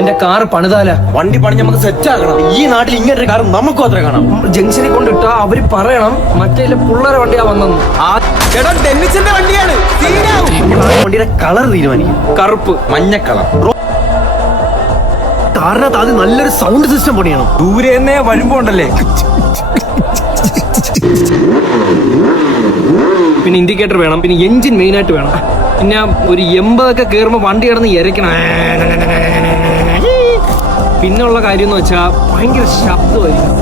എന്റെ കാർ പണിതാല വണ്ടി പണി നമുക്ക് സെറ്റ് ആക്കണം. ഈ നാട്ടിൽ ഇങ്ങനെ കാർ നമുക്കും അത്ര കാണാം. ജംഗ്ഷനിൽ കൊണ്ടിട്ടാ അവര് പറയണം മറ്റേ പിള്ളേരെ വണ്ടിയാ വന്നെന്ന്. ചേട്ടാ ഡെന്നിസിന്റെ വണ്ടിയാണ്. വണ്ടിയുടെ കളർ തീരുമാനിക്കും. കറുപ്പ്, മഞ്ഞ കളർ. കാറിനകത്ത് ആദ്യം നല്ലൊരു സൗണ്ട് സിസ്റ്റം പണിയണം. ദൂരെ തന്നെ വരുമ്പോ ഉണ്ടല്ലേ പിന്നെ ഇൻഡിക്കേറ്റർ വേണം, പിന്നെ എഞ്ചിൻ മെയിൻ ആയിട്ട് വേണം, പിന്നെ ഒരു 80 ഒക്കെ കയറുമ്പോ വണ്ടി കിടന്ന് ഇരയ്ക്കണം. പിന്നുള്ള കാര്യം എന്ന് വെച്ചാൽ ഭയങ്കര ശബ്ദമായിരിക്കും.